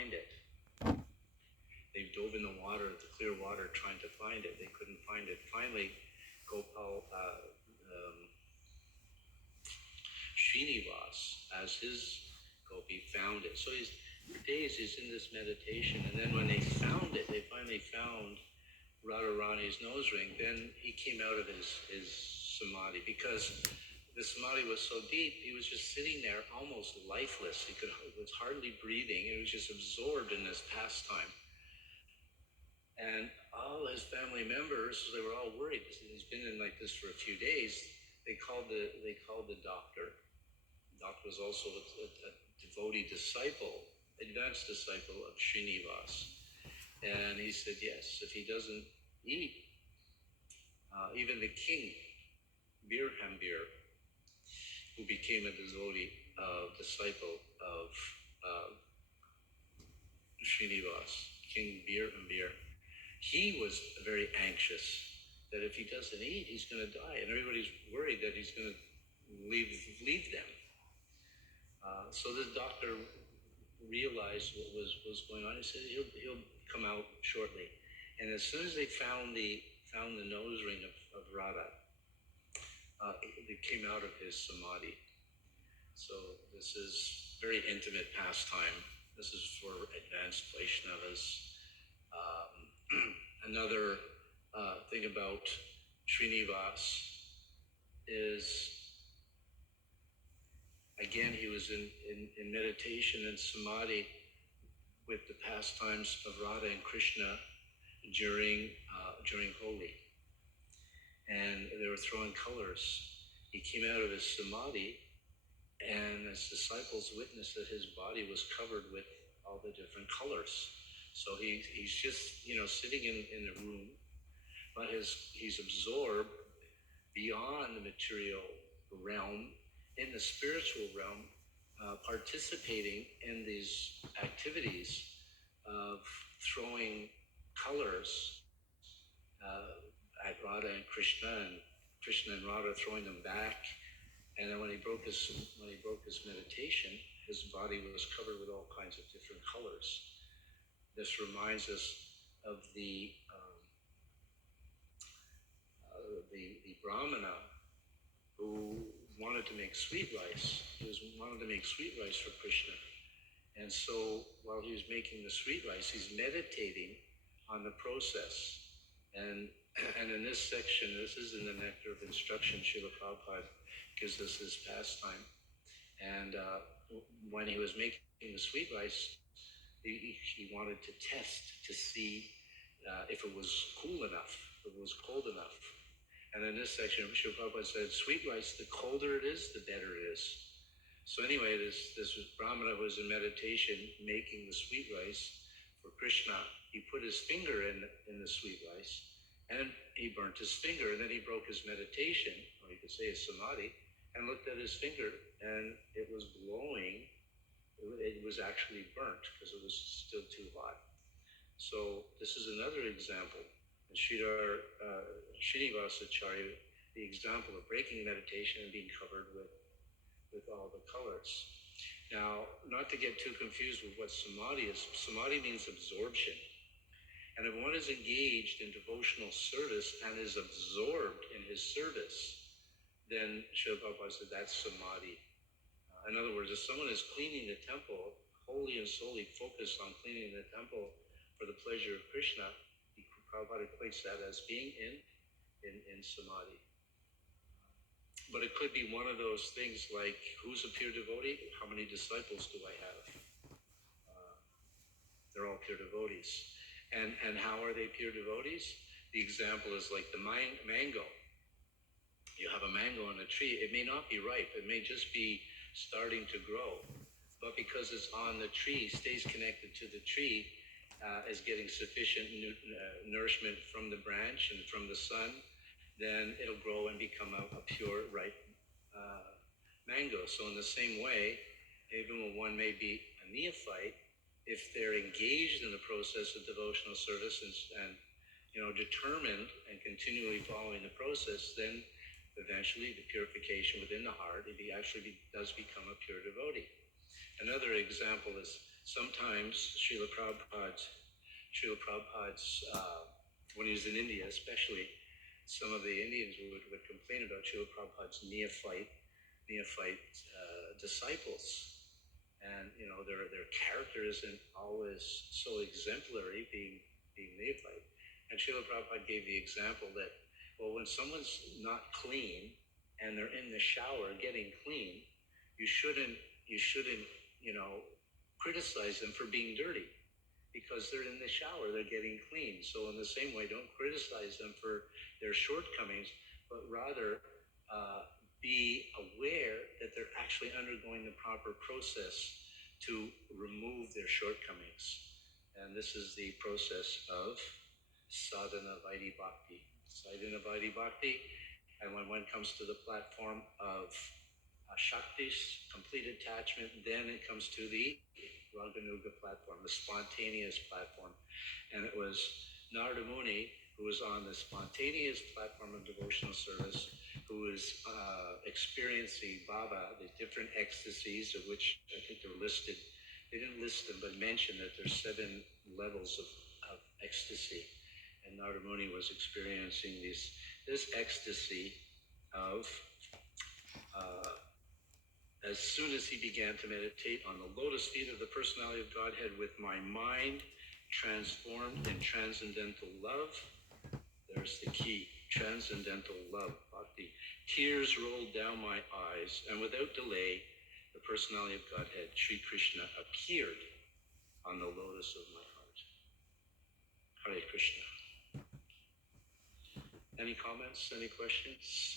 find it. They dove in the water, the clear water, trying to find it. They couldn't find it. Finally, Gopal Srinivas, as his gopi, found it. So for days he's in this meditation, and then when they found it, they finally found Radharani's nose ring. Then he came out of his samadhi, because the samadhi was so deep. He was just sitting there, almost lifeless. He was hardly breathing. He was just absorbed in this pastime. And all his family members, they were all worried. He's been in like this for a few days. They called the doctor. The doctor was also a devotee disciple, advanced disciple of Srinivas. And he said, yes, if he doesn't eat, even the king, Birhambir, who became a devotee disciple of Srinivas, King Birhambir, he was very anxious that if he doesn't eat, he's going to die. And everybody's worried that he's going to leave them. So the doctor realized what was going on. He said he'll come out shortly. And as soon as they found the nose ring of Radha, it came out of his samadhi. So this is very intimate pastime. This is for advanced Vaishnavas. Another thing about Srinivas is, again, he was in meditation and samadhi with the pastimes of Radha and Krishna during Holi. And they were throwing colors. He came out of his samadhi, and his disciples witnessed that his body was covered with all the different colors. So he's just, sitting in a room, but he's absorbed beyond the material realm, in the spiritual realm, participating in these activities of throwing colors at Radha and Krishna and Radha throwing them back. And then when he broke his meditation, his body was covered with all kinds of different colors. This reminds us of the Brahmana who wanted to make sweet rice. He wanted to make sweet rice for Krishna. And so while he was making the sweet rice, he's meditating on the process. And in this section, this is in the Nectar of Instruction, Srila Prabhupada gives us this pastime. And when he was making the sweet rice, he wanted to test to see if it was cool enough, if it was cold enough. And in this section, Srila Prabhupada said, sweet rice, the colder it is, the better it is. So anyway, this Brahmana was in meditation making the sweet rice for Krishna. He put his finger in the sweet rice, and he burnt his finger. And then he broke his meditation, or you could say his samadhi, and looked at his finger, and it was glowing. It was actually burnt because it was still too hot. So this is another example. And Sridhar Srinivasacharya, the example of breaking meditation and being covered with all the colors. Now, not to get too confused with what samadhi is. Samadhi means absorption. And if one is engaged in devotional service and is absorbed in his service, then Srila Prabhupada said that's samadhi. In other words, if someone is cleaning the temple, wholly and solely focused on cleaning the temple for the pleasure of Krishna, Prabhupada equates that as being in samadhi. But it could be one of those things like, who's a pure devotee? How many disciples do I have? They're all pure devotees. And how are they pure devotees? The example is like the mango. You have a mango on a tree. It may not be ripe. It may just be starting to grow. But because it's on the tree, stays connected to the tree, is getting sufficient nourishment from the branch and from the sun, then it'll grow and become a pure, ripe mango. So in the same way, even when one may be a neophyte, if they're engaged in the process of devotional service and determined and continually following the process, then eventually the purification within the heart, it actually does become a pure devotee. Another example is sometimes Srila Prabhupada's when he was in India especially, some of the Indians would complain about Srila Prabhupada's neophyte disciples. And their character isn't always so exemplary, being neophyte. And Srila Prabhupada gave the example that, well, when someone's not clean and they're in the shower getting clean, you shouldn't criticize them for being dirty, because they're in the shower, they're getting clean. So in the same way, don't criticize them for their shortcomings, but rather be aware that they're actually undergoing the proper process to remove their shortcomings. And this is the process of sadhana vaidhi bhakti. Sadhana vaidhi bhakti, and when one comes to the platform of Shakti's complete attachment, then it comes to the Raganuga platform, the spontaneous platform. And it was Narada Muni who was on the spontaneous platform of devotional service, who was experiencing Baba, the different ecstasies, of which I think they're listed. They didn't list them, but mentioned that there's 7 levels of ecstasy. And Narada Muni was experiencing this ecstasy of as soon as he began to meditate on the lotus feet of the personality of Godhead with my mind transformed in transcendental love. There's the key, transcendental love, bhakti. Tears rolled down my eyes, and without delay, the personality of Godhead, Sri Krishna, appeared on the lotus of my heart. Hare Krishna. Any comments? Any questions?